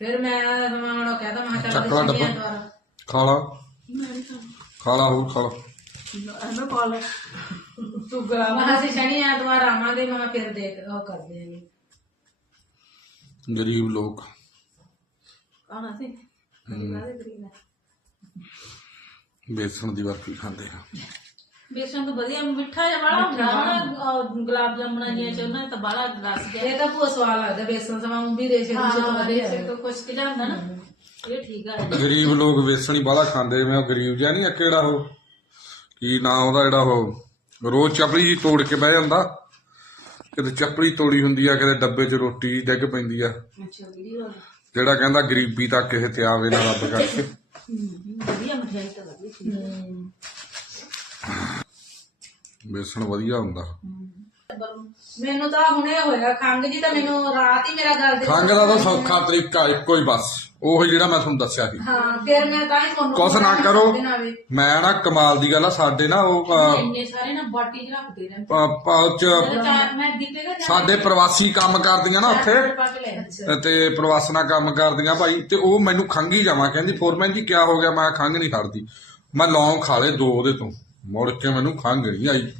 ਫਿਰ ਮੈਂ ਸਮਾਂ ਹੁਣ ਕਹਤਾ ਮੈਂ ਕਿਹਾ ਚੱਕ ਲਾ ਡੱਬਾ। ਦੁਬਾਰਾ। ਖਾ ਲਾ। ਖਾ ਲਾ। ਹੋਰ ਖਾ ਲਾ। ਐਵੇਂ ਕਾਲ ਤੂੰ ਗਲਾ ਮੈਂ ਅਸੀਂ ਸ਼ਨੀ ਐਤਵਾਰ ਆਵਾਂਗੇ ਮੈਂ ਕਿਹਾ ਫਿਰ ਦੇਖ ਉਹ ਕਰਦੇ ਆਂਗੇ ਗਰੀਬ ਲੋਕ। ਆਣਾ ਸੀ ਬੇਸਣ ਦੀ ਬਰਫੀ ਖਾਂਦੇ ਆ। ਬੇਸਣ ਤੋਂ ਵਧੀਆ ਮਿੱਠਾ ਜਿਹਾ ਵਾਲਾ ਹੁੰਦਾ ਨਾ ਉਹ ਗੁਲਾਬ ਜਾਮਣਾ ਜੀਆਂ ਚ ਉਹਨਾਂ ਨੇ ਤਾਂ ਬਾਲਾ ਰਸ ਗਿਆ ਇਹ ਤਾਂ ਭੂਆ ਸਵਾਲ ਲੱਗਦਾ ਬੇਸਣ ਸਮਾਂ ਵੀ ਦੇ ਛੇ ਕੁਛ ਤੋਂ ਵਧੀਆ ਹਾਂ ਕੁਛ ਕਿ ਜਾਂਦਾ ਨਾ। ਇਹ ਠੀਕ ਆ ਗਰੀਬ ਲੋਕ ਵੇਸਣ ਹੀ ਬਾਹਲਾ ਖਾਂਦੇ ਮੈਂ ਉਹ ਗਰੀਬ ਜਿਹਾ ਨਹੀਂ ਆ ਕਿਹੜਾ ਉਹ? ਕੀ ਨਾਂ ਉਹਦਾ ਜਿਹੜਾ ਉਹ? ਰੋਜ਼ ਚਪਲੀ ਜੀ ਤੋੜ ਕੇ ਬਹਿ ਜਾਂਦਾ। ਕਿਤੇ ਚਪਲੀ ਤੋੜੀ ਹੁੰਦੀ ਆ ਕਿਤੇ ਡੱਬੇ 'ਚ ਰੋਟੀ ਡਿੱਗ ਪੈਂਦੀ ਆ। ਅੱਛਾ ਵੀਡੀਓ। ਜਿਹੜਾ ਕਹਿੰਦਾ ਗਰੀਬੀ ਤਾਂ ਕਿਸੇ ਤੇ ਆਵੇ ਨਾ ਰੱਬ ਕਰਕੇ। ਵਧੀਆ ਮਠਿਆਈ ਤਾਂ ਵਧੀਆ ਸੀ ਵੇਸਣ ਵਧੀਆ ਹੁੰਦਾ। ਮੈਨੂੰ ਤਾਂ ਹੁਣੇ ਹੋਇਆ ਖੰਗ ਜੀ ਤਾਂ ਮੈਨੂੰ ਰਾਤ ਹੀ ਮੇਰਾ ਗਲ ਦੇ ਖੰਗ ਦਾ ਤਾਂ ਸੌਖਾ ਤਰੀਕਾ ਇੱਕੋ ਹੀ ਬਸ ਉਹ ਜਿਹੜਾ ਮੈਂ ਤੁਹਾਨੂੰ ਦੱਸਿਆ ਸੀ। ਹਾਂ ਫਿਰ ਮੈਂ ਤਾਂ ਹੀ ਤੁਹਾਨੂੰ ਕੁਛ ਨਾ ਕਰੋ। ਮੈਂ ਨਾ ਕਮਾਲ ਦੀ ਗੱਲ ਆ ਸਾਡੇ ਨਾ ਉਹ ਅਹ, ਇੰਨੇ ਸਾਰੇ ਨਾ ਬਾਟੀ ਚ ਰੱਖਦੇ ਨੇ ਪ- ਪਾਉਚ ਚਾਰ ਮੈਂ ਦੀਪੇ ਦਾ ਸਾਡੇ ਪ੍ਰਵਾਸੀ ਕੰਮ ਕਰਦੀਆਂ ਨਾ ਉੱਥੇ। ਕੇ ਲੈ। ਤੇ ਪ੍ਰਵਾਸਨਾ ਕੰਮ ਕਰਦੀਆਂ ਭਾਈ ਤੇ ਉਹ ਮੈਨੂੰ ਖੰਗੀ ਜਾਵਾਂ। ਕਹਿੰਦੀ ਫੋਰਮੈਨ ਜੀ ਕਿਆ ਹੋ ਗਿਆ? ਮੈਂ ਖੰਗ ਨਹੀਂ ਖੜਦੀ। ਮੈਂ ਲੌਂਗ ਖਾ ਲਏ ਦੋ ਉਹਦੇ ਤੋਂ। ਮੁੜ ਕੇ ਮੈਨੂੰ ਖੰਗ ਨਹੀਂ ਆਈ।